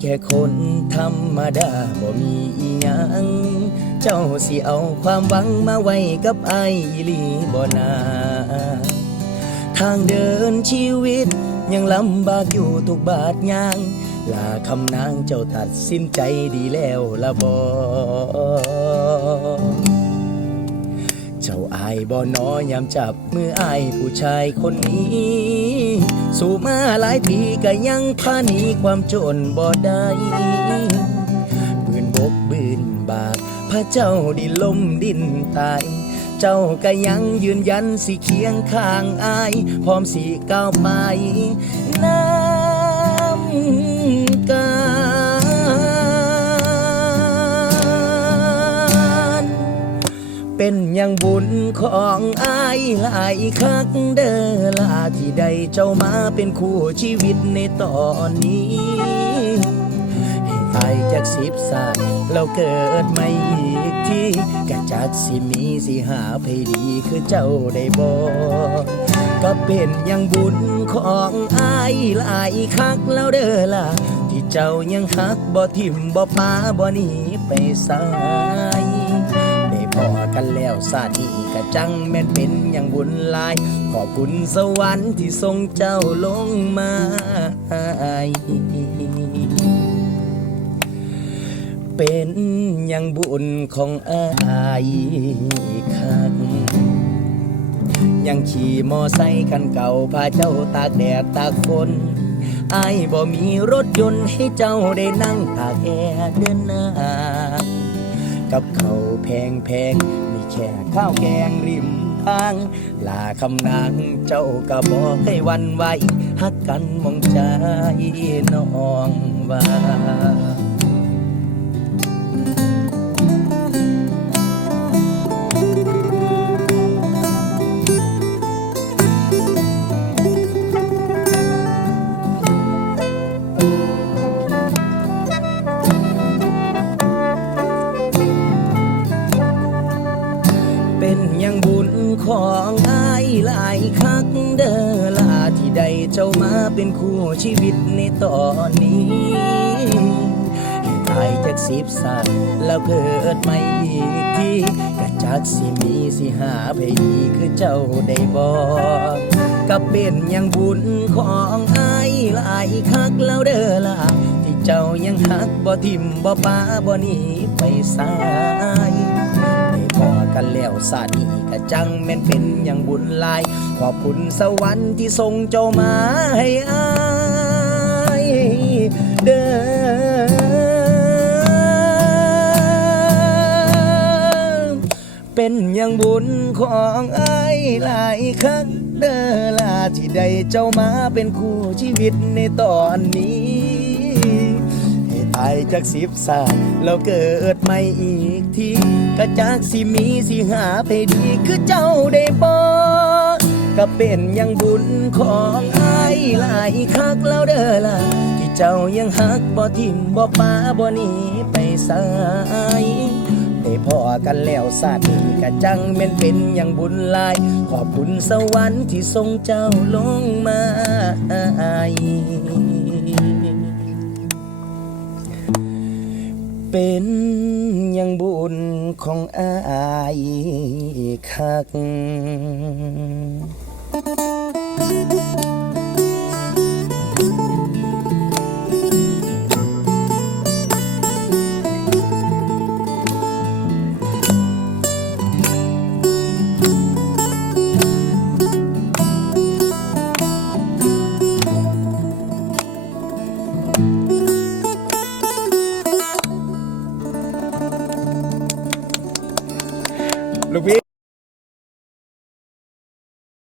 แค่คนธรรมดาบ่มีอีหยังเจ้าสิเอาความหวังมาไว้กับไออีหลีบ่นาทางเดินชีวิตยังลำบากอยู่ทุกบาทยาง ลาคำนางเจ้าตัดสินใจดีแล้วละบอ บ่นอยามจับมืออายผู้ชายคนนี้ สู่มาหลายปีก็ยังพาหนีความจนบ่ได้ปืนบกบืนบาก พระเจ้าดินลมดินตาย เจ้าก็ยังยืนยันสิเคียงข้างอาย พร้อมสิก้าวไปน้ำกัน เป็นย่างบุญของอายหลายคักเด้อลาที่ได้เจ้ามาเป็นคู่ชีวิตในตอนนี้ ให้ตายจากสิบสานเราเกิดไม่อีกทีกะจักสิมีสิหาไปดีคือเจ้าได้บอกก็เป็นย่างบุญของอายหลายคักแล้วเด้อล่ะที่เจ้ายังหักบ่ทิมบ่ปาบ่หนีไปสาย กันแล้วสาดีกะจังแม่นเป็นอย่างบุญลาย ขอบคุณสวรรค์ที่ทรงเจ้าลงมาเป็นอย่างบุญของอายคักยังขี่มอไซค์คันเก่าพาเจ้าตากแดดตากฝนอายบ่มีรถยนต์ให้เจ้าได้นั่งตากแอร์เดินหน้า กับเขาแพงแพงมีแค่ข้าวแกงริมทาง ลาคำนางเจ้าก็บอกให้วันไหวหักกันมองใจน้องว่า ย่างบุญของอายหลายคักเด้อลาที่ได้เจ้ามาเป็นคู่ชีวิตในตอนนี้ให้ตายจากสิบสานแล้วเกิดใหม่อีกทีกะจักสิมีสิหาไปดีคือเจ้าได้บอกก็เป็นย่างบุญของอายหลายคักแล้วเด้อล่ะที่เจ้ายังหักบ่ทิมบ่ป้าบ่หนีไปสาย กันแล้วสาดีกะจังแม่นเป็นอย่างบุญลาย ขอบคุณสวรรค์ที่ทรงเจ้ามาให้อายเด้อเป็นอย่างบุญของอายหลายครั้งเด้อลาที่ได้เจ้ามาเป็นคู่ชีวิตในตอนนี้ายจากสิบสามแล้วเกิดใหม่อีกทีก็จากสิมีสิหาไปดีคือเจ้าได้บอกก็เป็นอย่างบุญของไอายหลายคักแล้วเด้อล่ะที่เจ้ายังหักบ่ทิมบ่ปาบ่หนีไปสายได้พอกันแล้วสาดนี้ก็จังแม่นเป็นอย่างบุญลาย ขอบคุณสวรรค์ที่ทรงเจ้าลงมา เป็นยังบุญของอายคัก Lo